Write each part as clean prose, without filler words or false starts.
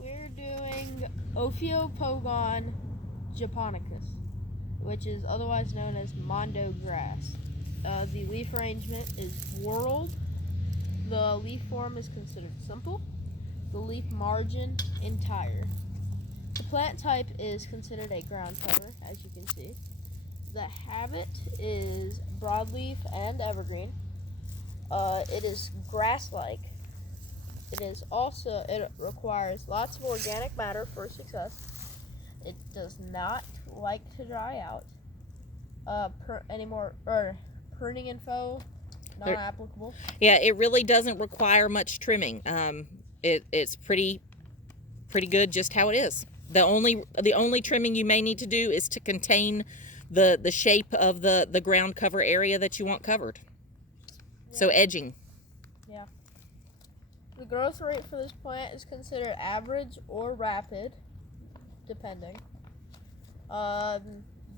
We're doing Ophiopogon japonicus, which is otherwise known as mondo grass. The leaf arrangement is whorled. The leaf form is considered simple. The leaf margin entire. The plant type is considered a ground cover, as you can see. The habit is broadleaf and evergreen. It is grass-like. It requires lots of organic matter for success. It does not like to dry out. Pruning info, not applicable. Yeah, it really doesn't require much trimming. It's pretty good just how it is. The only trimming you may need to do is to contain the shape of the ground cover area that you want covered. Yeah. So edging. Yeah. The growth rate for this plant is considered average or rapid, depending. The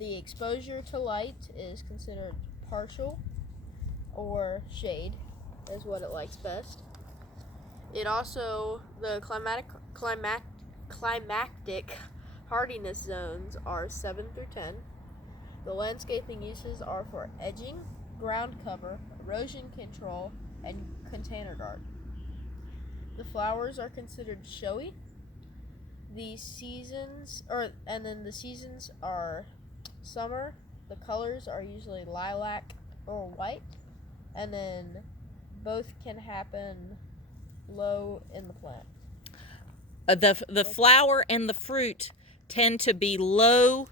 exposure to light is considered partial, or shade is what it likes best. It also, the climactic hardiness zones are 7 through 10. The landscaping uses are for edging, ground cover, erosion control, and container guard. The flowers are considered showy. The seasons are summer. The colors are usually lilac or white, and then both can happen low in the plant. The flower and the fruit tend to be low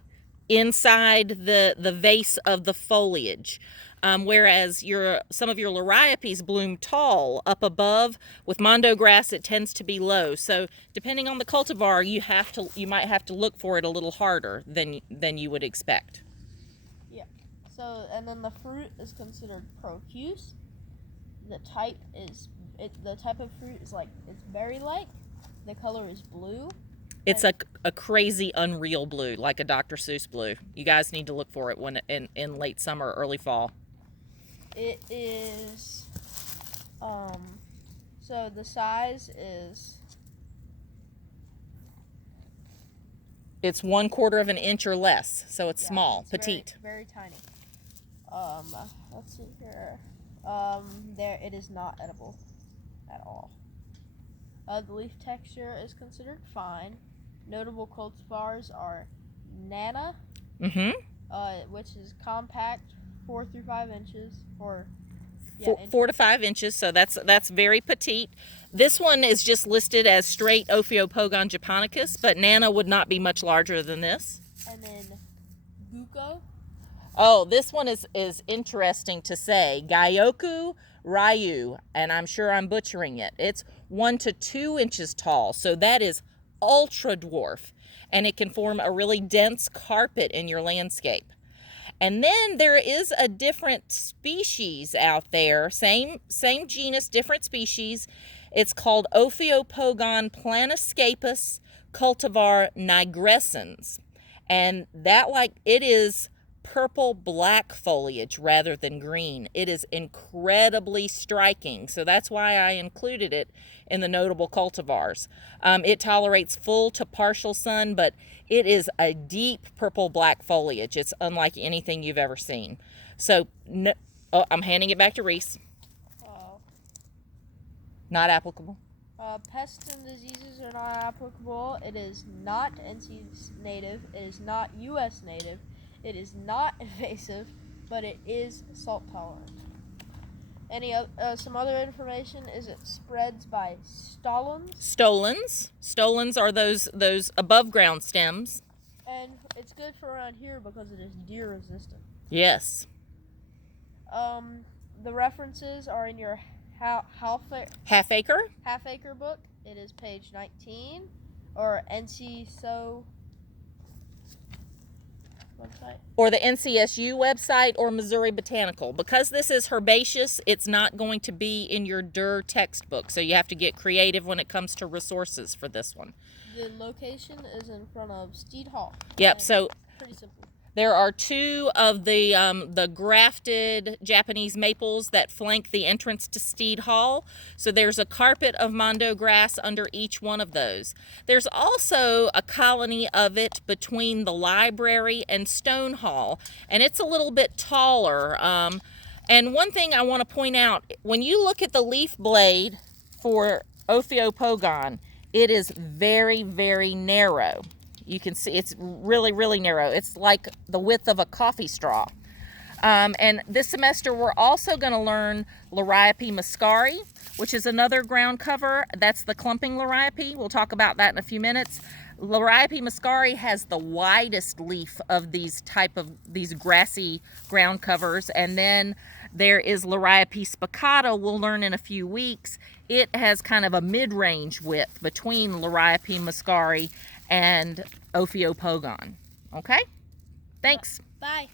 inside the vase of the foliage, whereas some of your liriopes bloom tall up above. With mondo grass, it tends to be low. So depending on the cultivar, you might have to look for it a little harder than you would expect. Yeah. So, and then the fruit is considered profuse. The type of fruit is it's berry-like. The color is blue. It's a crazy, unreal blue, like a Dr. Seuss blue. You guys need to look for it when in late summer or early fall. It is, so the size is... It's 1/4 of an inch or less, so it's small, it's petite. Very, very tiny. Let's see here. It is not edible at all. The leaf texture is considered fine. Notable cultivars are Nana, which is compact, 4 through 5 inches, or 4 to 5 inches. So that's very petite. This one is just listed as straight Ophiopogon japonicus, but Nana would not be much larger than this. And then Guko. Oh, this one is interesting to say. Gyoku Ryu, and I'm sure I'm butchering it. It's 1 to 2 inches tall, so that is ultra dwarf, and it can form a really dense carpet in your landscape. And then there is a different species out there, same genus, different species. It's called Ophiopogon planiscapus cultivar nigrescens, and it is purple black foliage rather than green. It is incredibly striking, so that's why I included it in the notable cultivars. It tolerates full to partial sun, but it is a deep purple black foliage. It's unlike anything you've ever seen. So I'm handing it back to Reese. Not applicable. Pests and diseases are not applicable. It is not NC native. It is not U.S. native. It is not invasive, but it is salt tolerant. Some other information is it spreads by stolons. Stolons are those above ground stems. And it's good for around here because it is deer resistant. Yes. The references are in your half acre book. It is page 19, or NCSO website, or the NCSU website, or Missouri Botanical. Because this is herbaceous, it's not going to be in your DER textbook, so you have to get creative when it comes to resources for this one. The location is in front of Steed Hall. Yep. So pretty simple. There are two of the grafted Japanese maples that flank the entrance to Steed Hall. So there's a carpet of mondo grass under each one of those. There's also a colony of it between the library and Stone Hall, and it's a little bit taller. And one thing I want to point out, when you look at the leaf blade for Ophiopogon, it is very, very narrow. You can see it's really, really narrow. It's like the width of a coffee straw. And this semester, we're also going to learn Liriope muscari, which is another ground cover. That's the clumping Liriope. We'll talk about that in a few minutes. Liriope muscari has the widest leaf of these grassy ground covers. And then there is Liriope spicata, we'll learn in a few weeks. It has kind of a mid-range width between Liriope muscari and Ophiopogon. Okay? Thanks. Bye.